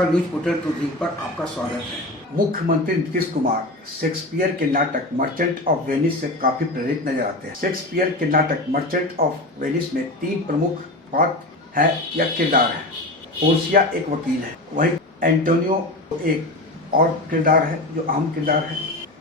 नमस्कार, news portal today पर आपका स्वागत है। मुख्यमंत्री नीतीश कुमार शेक्सपियर के नाटक मर्चेंट ऑफ वेनिस से काफी प्रेरित नजर आते हैं। शेक्सपियर के नाटक मर्चेंट ऑफ वेनिस में 3 प्रमुख पात्र है या किरदार है। पोर्सिया एक वकील है, वहीं एंटोनियो एक और किरदार है जो अहम किरदार है,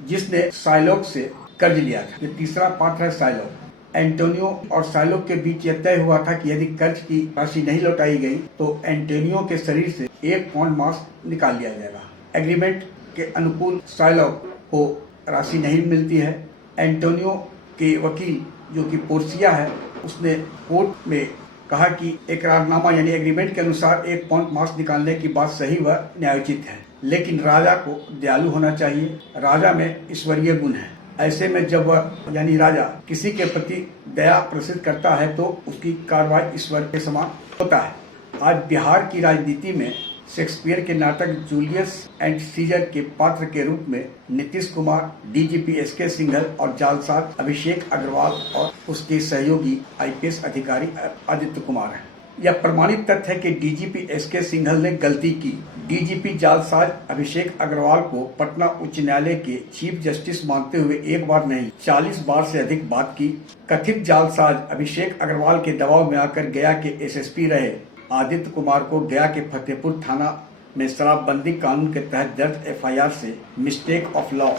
जिसने साइलोक से कर्ज लिया था। ये तीसरा पात्र है साइलोक। एंटोनियो और साइलोक के बीच यह तय हुआ था कि यदि कर्ज की राशि नहीं लौटाई गई तो एंटोनियो के शरीर से 1 पाउंड मांस निकाल लिया जाएगा। एग्रीमेंट के अनुकूल साइलोक को राशि नहीं मिलती है। एंटोनियो के वकील जो कि पोर्सिया है, उसने कोर्ट में कहा कि इकरारनामा यानी एग्रीमेंट के अनुसार 1 पाउंड मांस निकालने की बात सही व न्यायोचित है, लेकिन राजा को दयालु होना चाहिए। राजा में ईश्वरीय गुण है। ऐसे में जब वह यानी राजा किसी के प्रति दया प्रदर्शित करता है तो उसकी कार्रवाई ईश्वर के समान होता है। आज बिहार की राजनीति में शेक्सपियर के नाटक जूलियस एंड सीजर के पात्र के रूप में नीतीश कुमार, डीजीपी एसके सिंघल और जालसाज अभिषेक अग्रवाल और उसके सहयोगी आईपीएस अधिकारी आदित्य कुमार हैं। यह प्रमाणित तथ्य है कि डीजीपी एसके सिंघल ने गलती की। डीजीपी जालसाज अभिषेक अग्रवाल को पटना उच्च न्यायालय के चीफ जस्टिस मानते हुए 1 बार नहीं 40 बार से अधिक बात की। कथित जालसाज अभिषेक अग्रवाल के दबाव में आकर गया के एसएसपी रहे आदित्य कुमार को गया के फतेहपुर थाना में शराबबंदी कानून के तहत दर्ज एफआईआर से मिस्टेक ऑफ लॉ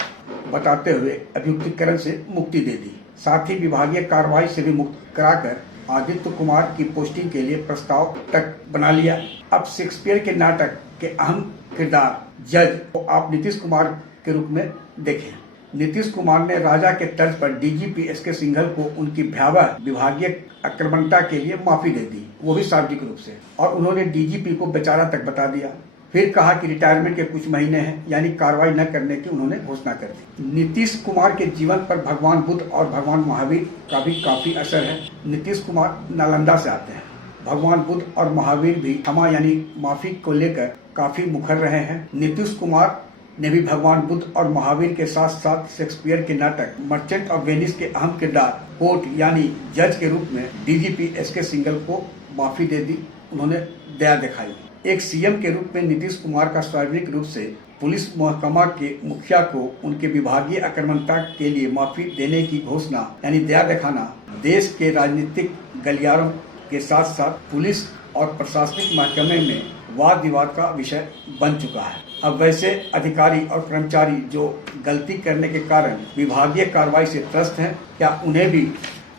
बताते हुए अभियुक्तीकरण से मुक्ति दे दी। साथ ही विभागीय कार्रवाई से भी मुक्त कराकर आदित्य कुमार की पोस्टिंग के लिए प्रस्ताव तक बना लिया। अब शेक्सपियर के नाटक के अहम किरदार जज को आप नीतीश कुमार के रूप में देखें। नीतीश कुमार ने राजा के तर्ज पर डीजीपी एसके सिंघल को उनकी भयावह विभागीय आक्रमणता के लिए माफी दे दी, वो भी सार्वजनिक रूप से, और उन्होंने डीजीपी को बेचारा तक बता दिया। फिर कहा कि रिटायरमेंट के कुछ महीने हैं, यानी कार्रवाई न करने की उन्होंने घोषणा कर दी। नीतीश कुमार के जीवन पर भगवान बुद्ध और भगवान महावीर का भी काफी असर है। नीतीश कुमार नालंदा से आते हैं। भगवान बुद्ध और महावीर भी क्षमा यानी माफी को लेकर काफी मुखर रहे हैं। नीतीश कुमार ने भी भगवान बुद्ध और महावीर के साथ साथ शेक्सपियर के नाटक मर्चेंट ऑफ वेनिस के अहम किरदार कोर्ट यानी जज के रूप में डीजीपी एसके सिंघल को माफी दे दी। उन्होंने दया दिखाई। एक सीएम के रूप में नीतीश कुमार का सार्वजनिक रूप से पुलिस महकमा के मुखिया को उनके विभागीय आक्रमणता के लिए माफी देने की घोषणा यानी दया दिखाना देश के राजनीतिक गलियारों के साथ साथ पुलिस और प्रशासनिक महकमे में वाद विवाद का विषय बन चुका है। अब वैसे अधिकारी और कर्मचारी जो गलती करने के कारण विभागीय कार्रवाई से त्रस्त हैं, क्या उन्हें भी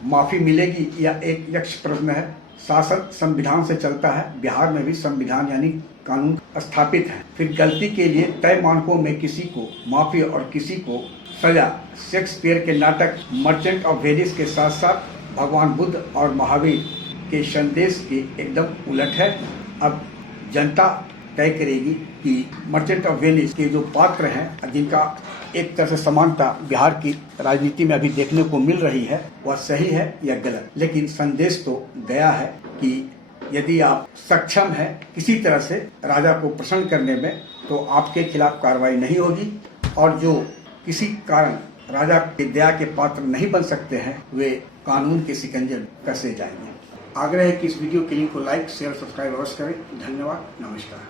माफी मिलेगी या एक यक्ष प्रश्न है। शासन संविधान से चलता है। बिहार में भी संविधान यानी कानून स्थापित है। फिर गलती के लिए तय मानकों में किसी को माफी और किसी को सजा शेक्सपियर के नाटक मर्चेंट ऑफ वेनिस के साथ साथ भगवान बुद्ध और महावीर के संदेश के एकदम उलट है। अब जनता तय करेगी कि मर्चेंट ऑफ वेनिस के जो पात्र हैं, जिनका एक तरह से समानता बिहार की राजनीति में अभी देखने को मिल रही है, वह सही है या गलत। लेकिन संदेश तो गया है कि यदि आप सक्षम हैं किसी तरह से राजा को प्रसन्न करने में, तो आपके खिलाफ कार्रवाई नहीं होगी, और जो किसी कारण राजा के दया के पात्र नहीं बन सकते हैं, वे कानून के शिकंजे में कसे जाएंगे। आग्रह है कि इस वीडियो के लिंक को लाइक, शेयर, सब्सक्राइब अवश्य करें। धन्यवाद, नमस्कार।